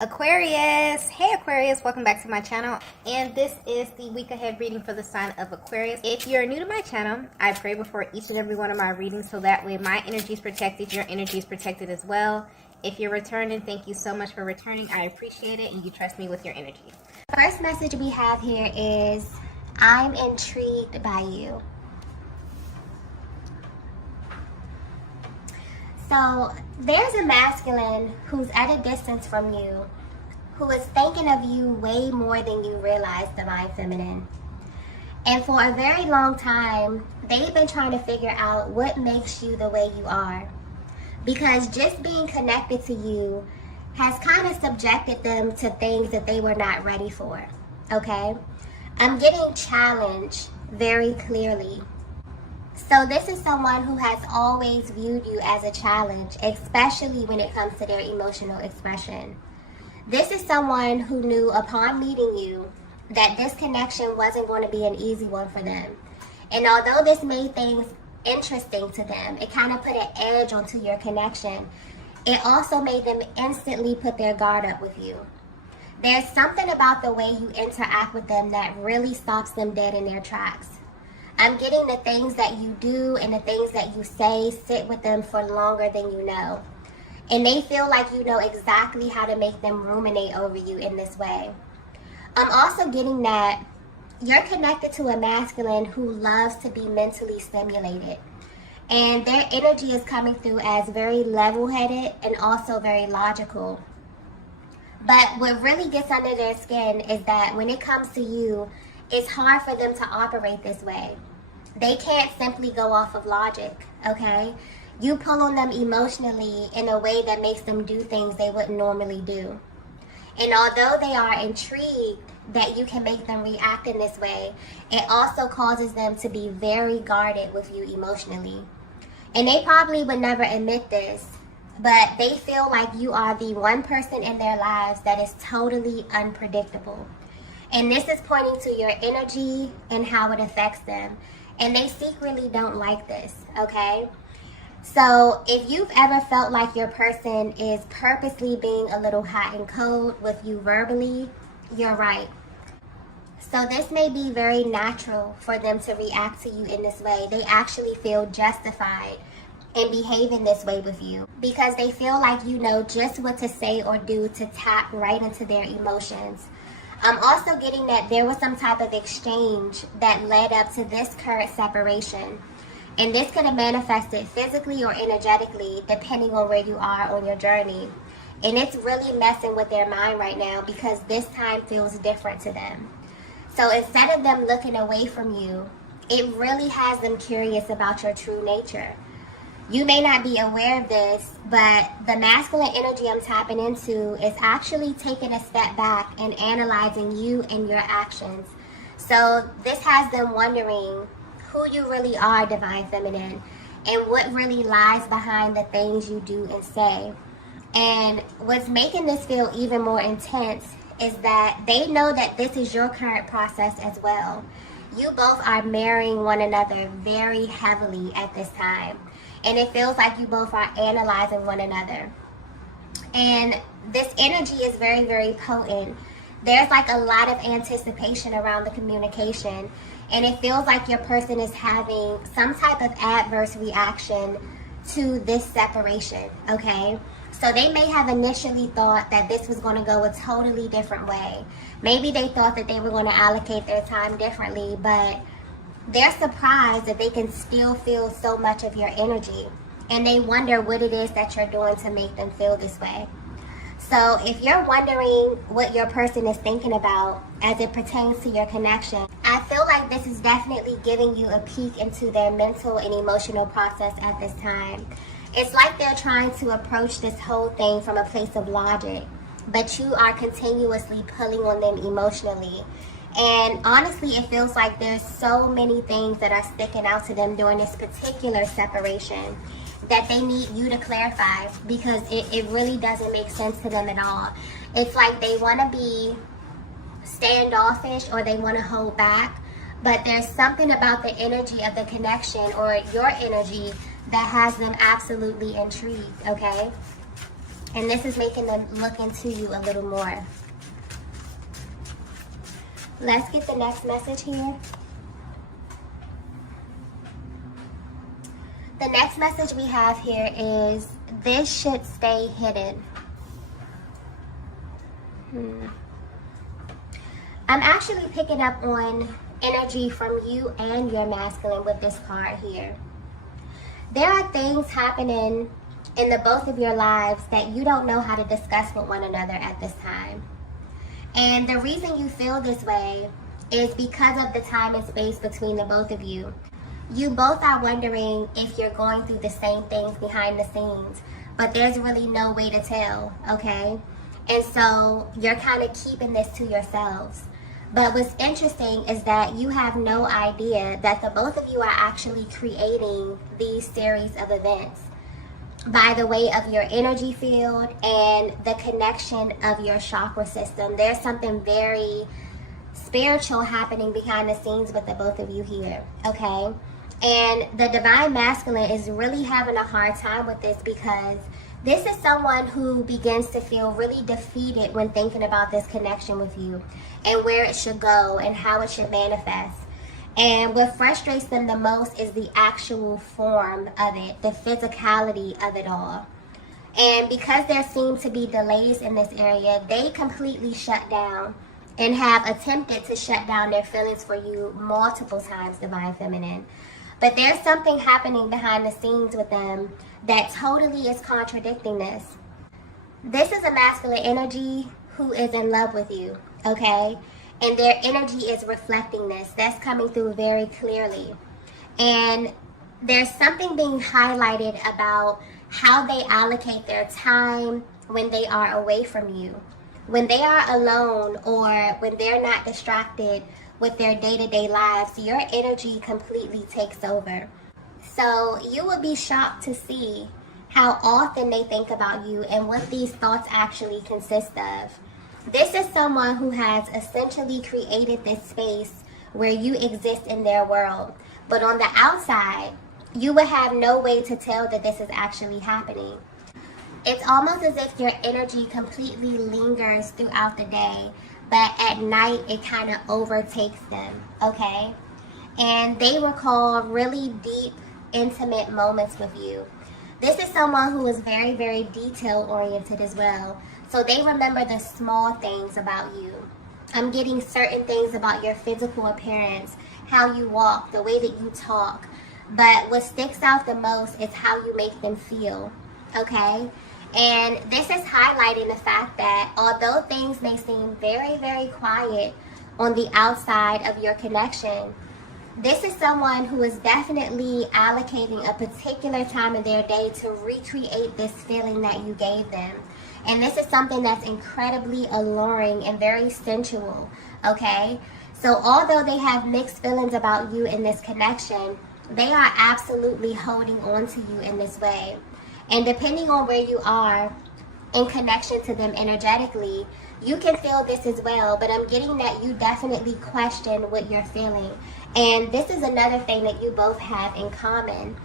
Aquarius. Hey Aquarius, welcome back to my channel, and this is the week ahead reading for the sign of Aquarius. If you're new to my channel, I pray before each and every one of my readings so that way my energy is protected, your energy is protected as well. If you're returning, thank you so much for returning. I appreciate it, and you trust me with your energy. First message we have here is, I'm intrigued by you. So there's a masculine who's at a distance from you, who is thinking of you way more than you realize, Divine Feminine. And for a very long time, they've been trying to figure out what makes you the way you are. Because just being connected to you has kind of subjected them to things that they were not ready for, okay? I'm getting challenged very clearly. So this is someone who has always viewed you as a challenge, especially when it comes to their emotional expression. This is someone who knew upon meeting you that this connection wasn't going to be an easy one for them. And although this made things interesting to them, it kind of put an edge onto your connection. It also made them instantly put their guard up with you. There's something about the way you interact with them that really stops them dead in their tracks. I'm getting the things that you do and the things that you say sit with them for longer than you know. And they feel like you know exactly how to make them ruminate over you in this way. I'm also getting that you're connected to a masculine who loves to be mentally stimulated. And their energy is coming through as very level-headed and also very logical. But what really gets under their skin is that when it comes to you, it's hard for them to operate this way. They can't simply go off of logic, okay? You pull on them emotionally in a way that makes them do things they wouldn't normally do. And although they are intrigued that you can make them react in this way, it also causes them to be very guarded with you emotionally. And they probably would never admit this, but they feel like you are the one person in their lives that is totally unpredictable. And this is pointing to your energy and how it affects them. And they secretly don't like this, okay? So if you've ever felt like your person is purposely being a little hot and cold with you verbally, you're right. So this may be very natural for them to react to you in this way. They actually feel justified in behaving this way with you because they feel like you know just what to say or do to tap right into their emotions. I'm also getting that there was some type of exchange that led up to this current separation. And this could have manifested physically or energetically, depending on where you are on your journey. And it's really messing with their mind right now because this time feels different to them. So instead of them looking away from you, it really has them curious about your true nature. You may not be aware of this, but the masculine energy I'm tapping into is actually taking a step back and analyzing you and your actions. So this has them wondering who you really are, Divine Feminine, and what really lies behind the things you do and say. And what's making this feel even more intense is that they know that this is your current process as well. You both are marrying one another very heavily at this time. And it feels like you both are analyzing one another. And this energy is very, very potent. There's like a lot of anticipation around the communication. And it feels like your person is having some type of adverse reaction to this separation, okay? So they may have initially thought that this was going to go a totally different way. Maybe they thought that they were going to allocate their time differently, but they're surprised that they can still feel so much of your energy. And they wonder what it is that you're doing to make them feel this way. So if you're wondering what your person is thinking about as it pertains to your connection, I feel like this is definitely giving you a peek into their mental and emotional process at this time. It's like they're trying to approach this whole thing from a place of logic, but you are continuously pulling on them emotionally. And honestly, it feels like there's so many things that are sticking out to them during this particular separation that they need you to clarify because it really doesn't make sense to them at all. It's like they want to be standoffish or they want to hold back, but there's something about the energy of the connection or your energy that has them absolutely intrigued, okay? And this is making them look into you a little more. Let's get the next message here. The next message we have here is, this should stay hidden. I'm actually picking up on energy from you and your masculine with this card here. There are things happening in the both of your lives that you don't know how to discuss with one another at this time. And the reason you feel this way is because of the time and space between the both of you. You both are wondering if you're going through the same things behind the scenes, but there's really no way to tell, okay? And so you're kind of keeping this to yourselves. But what's interesting is that you have no idea that the both of you are actually creating these series of events by the way of your energy field and the connection of your chakra system. There's something very spiritual happening behind the scenes with the both of you here, okay? And the divine masculine is really having a hard time with this, because this is someone who begins to feel really defeated when thinking about this connection with you and where it should go and how it should manifest. And what frustrates them the most is the actual form of it, the physicality of it all. And because there seem to be delays in this area, they completely shut down and have attempted to shut down their feelings for you multiple times, Divine Feminine. But there's something happening behind the scenes with them that totally is contradicting this. This is a masculine energy who is in love with you, okay? And their energy is reflecting this. That's coming through very clearly. And there's something being highlighted about how they allocate their time when they are away from you. When they are alone, or when they're not distracted with their day-to-day lives, your energy completely takes over. So you will be shocked to see how often they think about you and what these thoughts actually consist of. This is someone who has essentially created this space where you exist in their world. But on the outside, you will have no way to tell that this is actually happening. It's almost as if your energy completely lingers throughout the day, but at night it kind of overtakes them, okay? And they recall really deep, intimate moments with you. This is someone who is very, very detail-oriented as well. So they remember the small things about you. I'm getting certain things about your physical appearance, how you walk, the way that you talk. But what sticks out the most is how you make them feel, okay? And this is highlighting the fact that although things may seem very, very quiet on the outside of your connection, this is someone who is definitely allocating a particular time of their day to recreate this feeling that you gave them. And this is something that's incredibly alluring and very sensual, okay? So although they have mixed feelings about you in this connection, they are absolutely holding on to you in this way. And depending on where you are in connection to them energetically, you can feel this as well. But I'm getting that you definitely question what you're feeling. And this is another thing that you both have in common.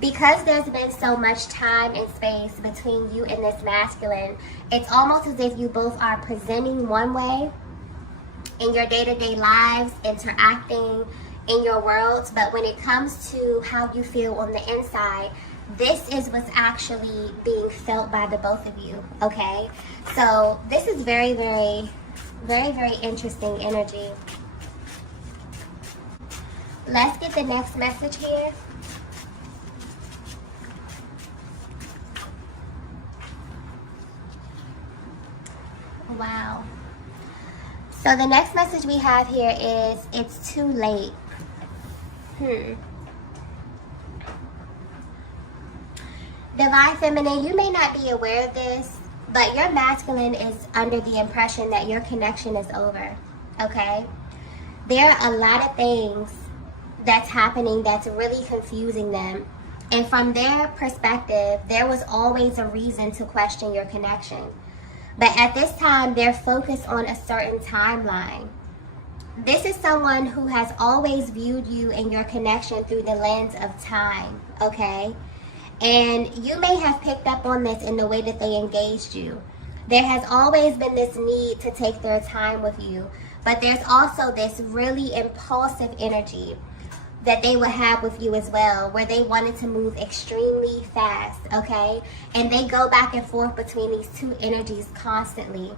Because there's been so much time and space between you and this masculine, it's almost as if you both are presenting one way in your day-to-day lives, interacting in your worlds. But when it comes to how you feel on the inside, this is what's actually being felt by the both of you, okay? So this is very, very, very, very interesting energy. Let's get the next message here. Wow. So the next message we have here is, it's too late. Divine Feminine, you may not be aware of this, but your masculine is under the impression that your connection is over, okay? There are a lot of things that's happening that's really confusing them. And from their perspective, there was always a reason to question your connection. But at this time, they're focused on a certain timeline. This is someone who has always viewed you and your connection through the lens of time, okay? And you may have picked up on this in the way that they engaged you. There has always been this need to take their time with you, but there's also this really impulsive energy that they would have with you as well, where they wanted to move extremely fast, okay? And they go back and forth between these two energies constantly.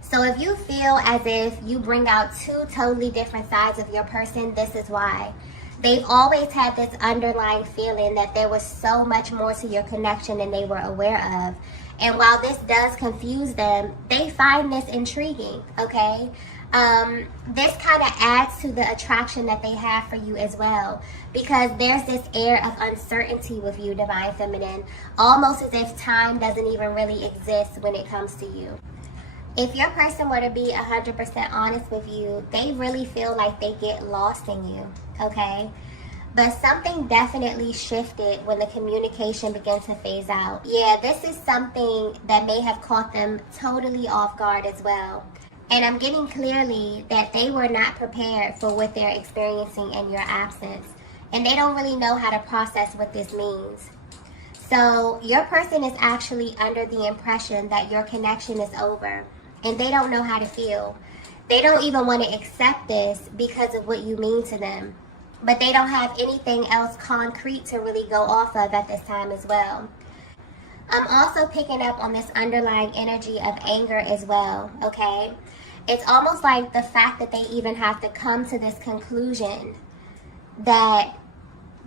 So if you feel as if you bring out two totally different sides of your person, this is why. They've always had this underlying feeling that there was so much more to your connection than they were aware of. And while this does confuse them, they find this intriguing, okay? This kind of adds to the attraction that they have for you as well, because there's this air of uncertainty with you, Divine Feminine, almost as if time doesn't even really exist when it comes to you. If your person were to be 100% honest with you, they really feel like they get lost in you, okay? But something definitely shifted when the communication began to phase out. Yeah, this is something that may have caught them totally off guard as well. And I'm getting clearly that they were not prepared for what they're experiencing in your absence. And they don't really know how to process what this means. So your person is actually under the impression that your connection is over. And they don't know how to feel. They don't even want to accept this because of what you mean to them. But they don't have anything else concrete to really go off of at this time as well. I'm also picking up on this underlying energy of anger as well, okay? It's almost like the fact that they even have to come to this conclusion that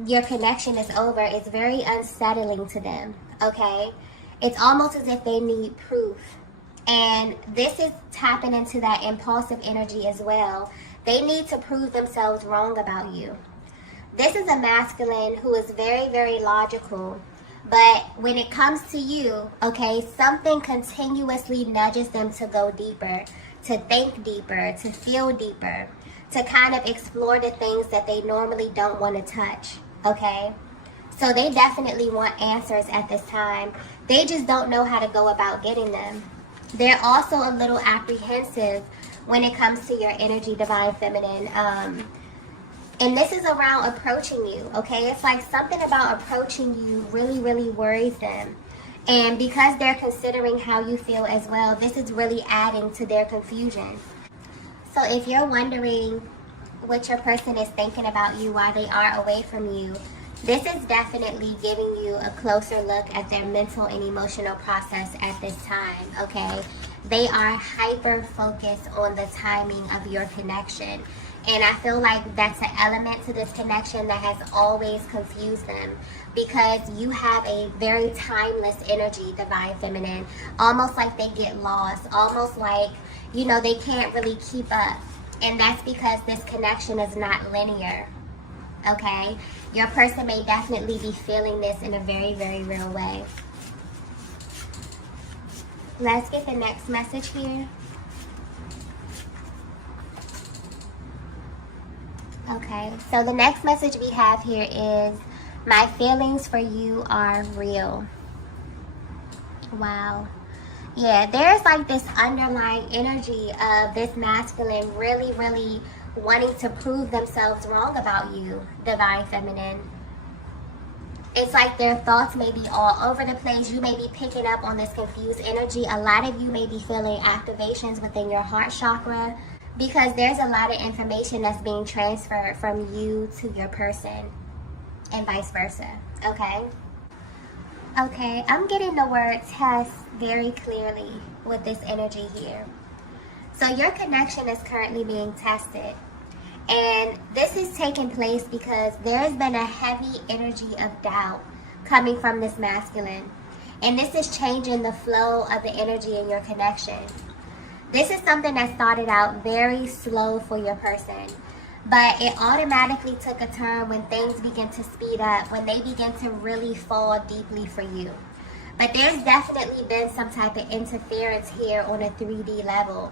your connection is over is very unsettling to them, okay? It's almost as if they need proof. And this is tapping into that impulsive energy as well. They need to prove themselves wrong about you. This is a masculine who is very, very logical. But when it comes to you, okay, something continuously nudges them to go deeper, to think deeper, to feel deeper, to kind of explore the things that they normally don't want to touch, okay? So they definitely want answers at this time. They just don't know how to go about getting them. They're also a little apprehensive when it comes to your energy, Divine Feminine. And this is around approaching you, okay? It's like something about approaching you really, really worries them. And because they're considering how you feel as well, this is really adding to their confusion. So if you're wondering what your person is thinking about you while they are away from you, this is definitely giving you a closer look at their mental and emotional process at this time, okay? They are hyper-focused on the timing of your connection. And I feel like that's an element to this connection that has always confused them, because you have a very timeless energy, Divine Feminine. Almost like they get lost, almost like, you know, they can't really keep up. And that's because this connection is not linear, okay? Your person may definitely be feeling this in a very, very real way. Let's get the next message here. Okay, so the next message we have here is, my feelings for you are real. Wow. Yeah, there's like this underlying energy of this masculine really, really wanting to prove themselves wrong about you, Divine Feminine. It's like their thoughts may be all over the place. You may be picking up on this confused energy. A lot of you may be feeling activations within your heart chakra, because there's a lot of information that's being transferred from you to your person and vice versa, okay? Okay, I'm getting the word test very clearly with this energy here. So your connection is currently being tested. And this is taking place because there's been a heavy energy of doubt coming from this masculine. And this is changing the flow of the energy in your connection. This is something that started out very slow for your person, but it automatically took a turn when things begin to speed up, when they begin to really fall deeply for you. But there's definitely been some type of interference here on a 3D level.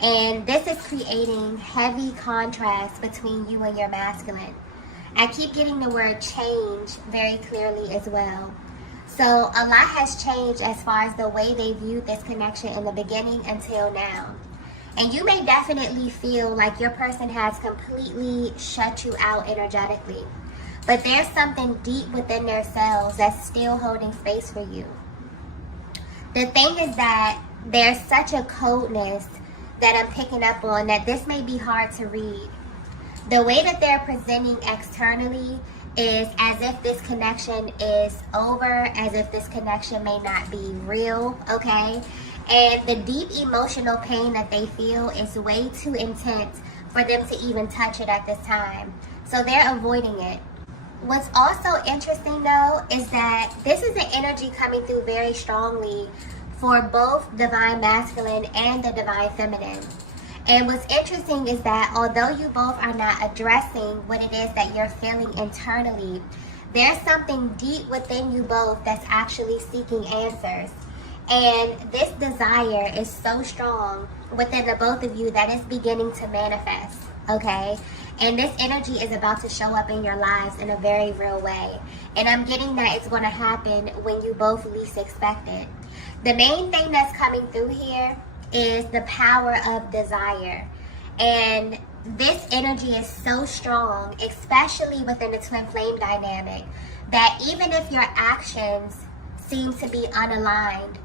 And this is creating heavy contrast between you and your masculine. I keep getting the word change very clearly as well. So a lot has changed as far as the way they viewed this connection in the beginning until now. And you may definitely feel like your person has completely shut you out energetically. but there's something deep within themselves that's still holding space for you. The thing is that there's such a coldness that I'm picking up on that this may be hard to read. The way that they're presenting externally is as if this connection is over, as if this connection may not be real, okay? And the deep emotional pain that they feel is way too intense for them to even touch it at this time. So they're avoiding it. What's also interesting though is that this is an energy coming through very strongly for both divine masculine and the divine feminine. And what's interesting is that although you both are not addressing what it is that you're feeling internally, there's something deep within you both that's actually seeking answers. And this desire is so strong within the both of you that it's beginning to manifest, okay? And this energy is about to show up in your lives in a very real way. And I'm getting that it's going to happen when you both least expect it. The main thing that's coming through here is the power of desire. And this energy is so strong, especially within the twin flame dynamic, that even if your actions seem to be unaligned,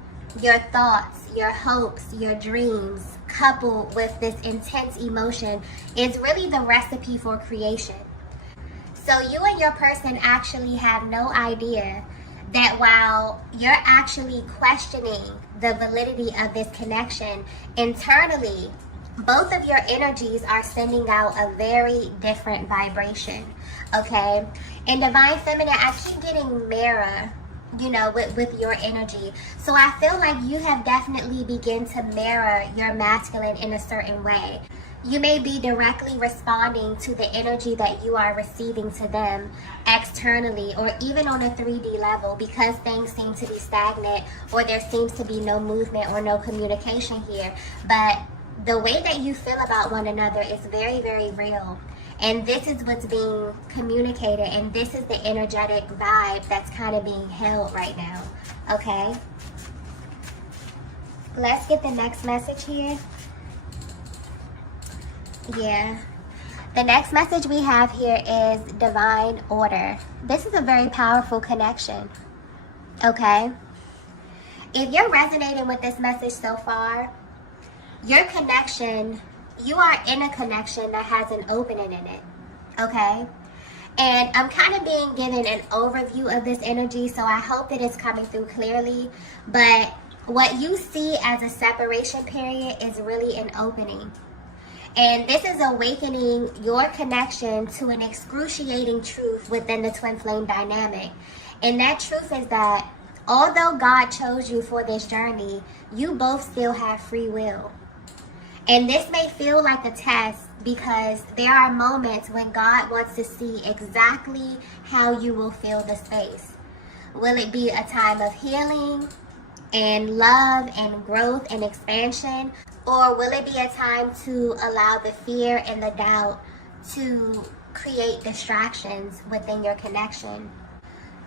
your thoughts, your hopes, your dreams, coupled with this intense emotion, is really the recipe for creation. So you and your person actually have no idea that while you're actually questioning the validity of this connection, internally, both of your energies are sending out a very different vibration, okay? In Divine Feminine, I keep getting mirror, with your energy. So I feel like you have definitely begun to mirror your masculine in a certain way. You may be directly responding to the energy that you are receiving to them externally, or even on a 3D level, because things seem to be stagnant or there seems to be no movement or no communication here. But the way that you feel about one another is very, very real. And this is what's being communicated, and this is the energetic vibe that's kind of being held right now, okay? Let's get the next message here. Yeah. The next message we have here is divine order. This is a very powerful connection, okay? If you're resonating with this message so far, your connection, you are in a connection that has an opening in it, okay? And I'm kind of being given an overview of this energy, so I hope that it's coming through clearly. But what you see as a separation period is really an opening. And this is awakening your connection to an excruciating truth within the twin flame dynamic. And that truth is that although God chose you for this journey, you both still have free will. And this may feel like a test because there are moments when God wants to see exactly how you will fill the space. Will it be a time of healing and love and growth and expansion? Or will it be a time to allow the fear and the doubt to create distractions within your connection?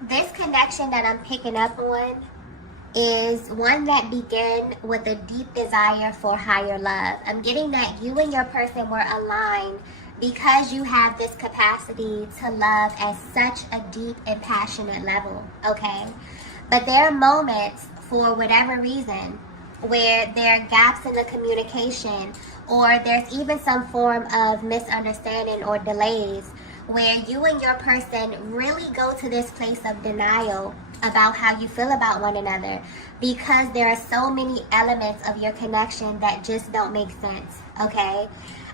This connection that I'm picking up on is one that began with a deep desire for higher love. I'm getting that you and your person were aligned because you have this capacity to love at such a deep and passionate level, okay? But there are moments, for whatever reason, where there are gaps in the communication, or there's even some form of misunderstanding or delays, where you and your person really go to this place of denial about how you feel about one another, because there are so many elements of your connection that just don't make sense, okay?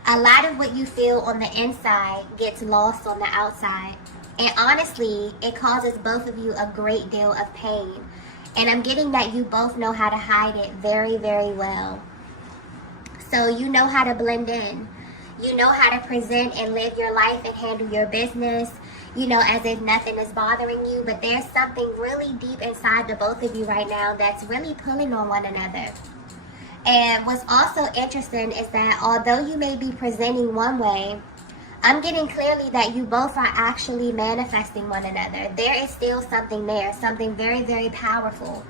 A lot of what you feel on the inside gets lost on the outside. And honestly, it causes both of you a great deal of pain. And I'm getting that you both know how to hide it very, very well. So you know how to blend in. You know how to present and live your life and handle your business, as if nothing is bothering you. But there's something really deep inside the both of you right now that's really pulling on one another. And what's also interesting is that although you may be presenting one way, I'm getting clearly that you both are actually manifesting one another. There is still something there, something very, very powerful.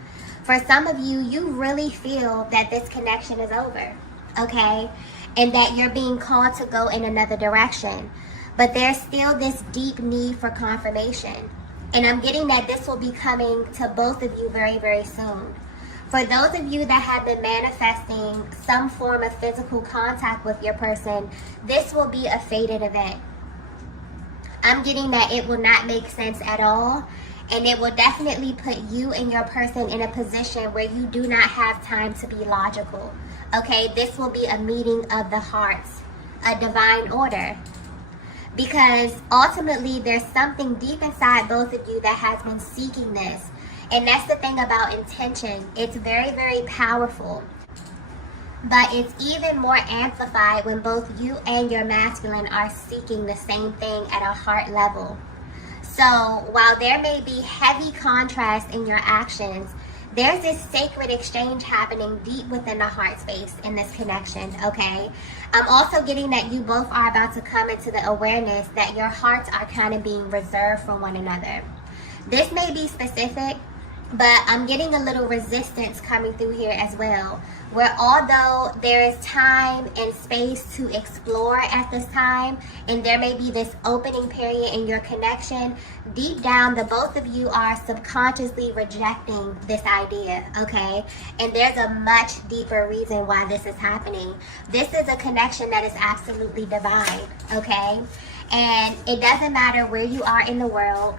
For some of you, you really feel that this connection is over, okay? And that you're being called to go in another direction. but there's still this deep need for confirmation. And I'm getting that this will be coming to both of you very, very soon. For those of you that have been manifesting some form of physical contact with your person, this will be a fated event. I'm getting that it will not make sense at all, and it will definitely put you and your person in a position where you do not have time to be logical. Okay, this will be a meeting of the hearts, a divine order. Because ultimately there's something deep inside both of you that has been seeking this. And that's the thing about intention. It's very, very powerful. But it's even more amplified when both you and your masculine are seeking the same thing at a heart level. So while there may be heavy contrast in your actions, there's this sacred exchange happening deep within the heart space in this connection, okay? I'm also getting that you both are about to come into the awareness that your hearts are kind of being reserved for one another. This may be specific, but I'm getting a little resistance coming through here as well, where although there is time and space to explore at this time, and there may be this opening period in your connection, deep down the both of you are subconsciously rejecting this idea, okay? And there's a much deeper reason why this is happening. This is a connection that is absolutely divine, okay? And it doesn't matter where you are in the world.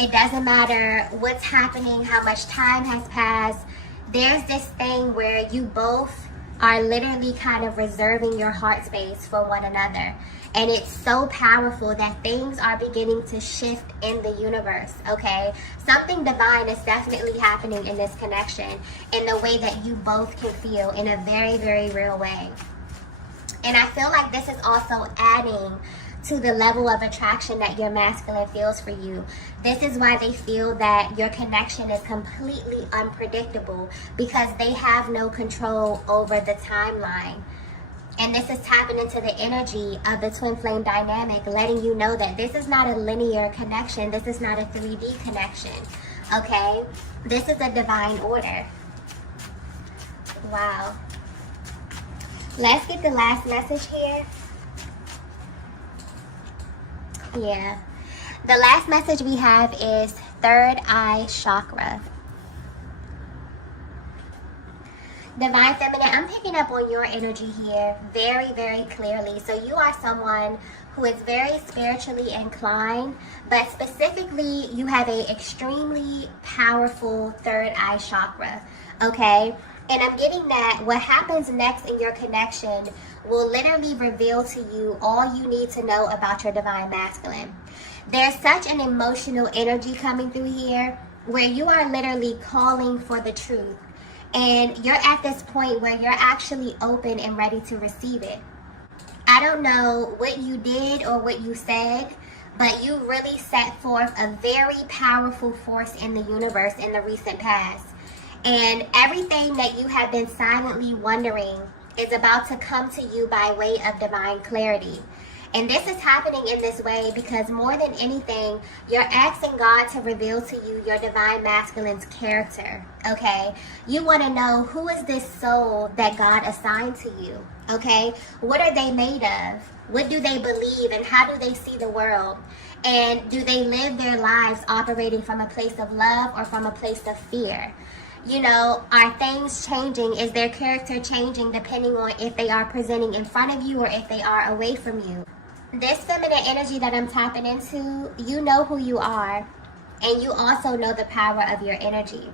It doesn't matter what's happening, how much time has passed. There's this thing where you both are literally kind of reserving your heart space for one another. And it's so powerful that things are beginning to shift in the universe, okay? Something divine is definitely happening in this connection in the way that you both can feel in a very, very real way. And I feel like this is also adding to the level of attraction that your masculine feels for you. This is why they feel that your connection is completely unpredictable, because they have no control over the timeline. And this is tapping into the energy of the twin flame dynamic, letting you know that this is not a linear connection. This is not a 3D connection, okay? This is a divine order. Wow. Let's get the last message here. Yeah. The last message we have is third eye chakra. Divine Feminine, I'm picking up on your energy here very, very clearly. So you are someone who is very spiritually inclined, but specifically you have an extremely powerful third eye chakra, okay? And I'm getting that what happens next in your connection will literally reveal to you all you need to know about your divine masculine. There's such an emotional energy coming through here where you are literally calling for the truth. And you're at this point where you're actually open and ready to receive it. I don't know what you did or what you said, but you really set forth a very powerful force in the universe in the recent past. And everything that you have been silently wondering is about to come to you by way of divine clarity. And this is happening in this way because more than anything, you're asking God to reveal to you your divine masculine's character, okay? You want to know, who is this soul that God assigned to you, okay? What are they made of? What do they believe, and how do they see the world? And do they live their lives operating from a place of love or from a place of fear? You know, are things changing? Is their character changing depending on if they are presenting in front of you or if they are away from you? This feminine energy that I'm tapping into, you know who you are, and you also know the power of your energy.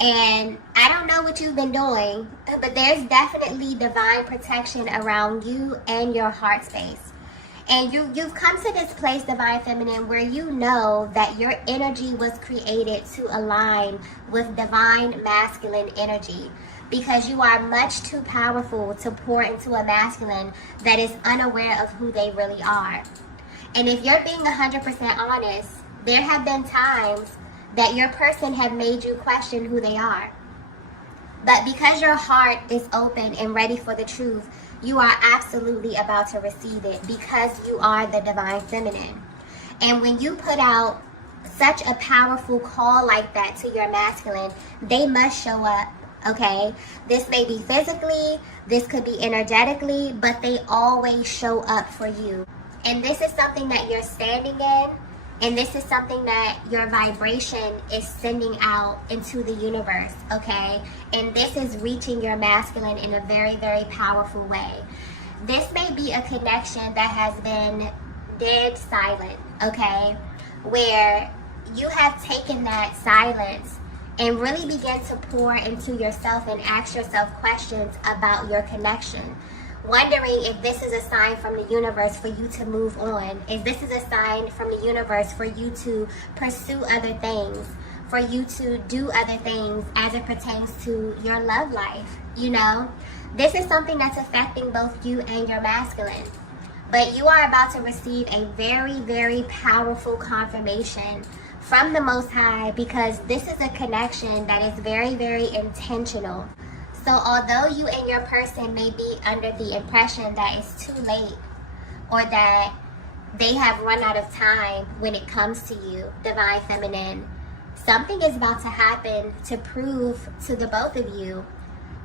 And I don't know what you've been doing, but there's definitely divine protection around you and your heart space. And you've come to this place, Divine Feminine, where you know that your energy was created to align with divine masculine energy, because you are much too powerful to pour into a masculine that is unaware of who they really are. And if you're being 100% honest, there have been times that your person have made you question who they are. But because your heart is open and ready for the truth, you are absolutely about to receive it, because you are the Divine Feminine. And when you put out such a powerful call like that to your masculine, they must show up, okay? This may be physically, this could be energetically, but they always show up for you. And this is something that you're standing in, and this is something that your vibration is sending out into the universe, okay? And this is reaching your masculine in a very, very powerful way. This may be a connection that has been dead silent, okay? Where you have taken that silence and really begin to pour into yourself and ask yourself questions about your connection. Wondering if this is a sign from the universe for you to move on. If this is a sign from the universe for you to pursue other things, for you to do other things as it pertains to your love life, you know? This is something that's affecting both you and your masculine. But you are about to receive a very, very powerful confirmation from the Most High, because this is a connection that is very, very intentional. So although you and your person may be under the impression that it's too late, or that they have run out of time when it comes to you, Divine Feminine, something is about to happen to prove to the both of you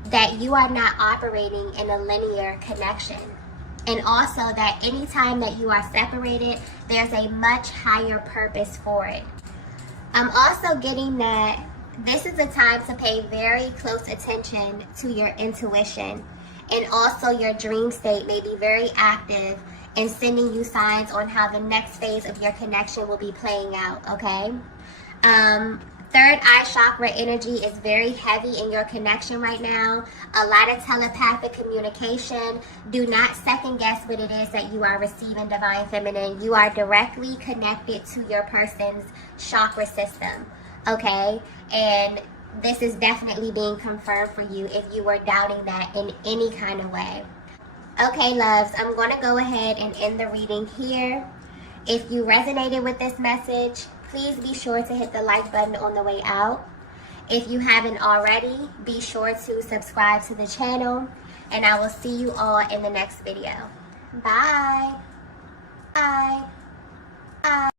that you are not operating in a linear connection. And also that anytime that you are separated, there's a much higher purpose for it. I'm also getting that this is a time to pay very close attention to your intuition, and also your dream state may be very active in sending you signs on how the next phase of your connection will be playing out, okay? Third eye chakra energy is very heavy in your connection right now. A lot of telepathic communication. Do not second guess what it is that you are receiving, Divine Feminine. You are directly connected to your person's chakra system, okay? And this is definitely being confirmed for you if you were doubting that in any kind of way. Okay, loves, I'm going to go ahead and end the reading here. If you resonated with this message, please be sure to hit the like button on the way out. If you haven't already, be sure to subscribe to the channel, and I will see you all in the next video. Bye!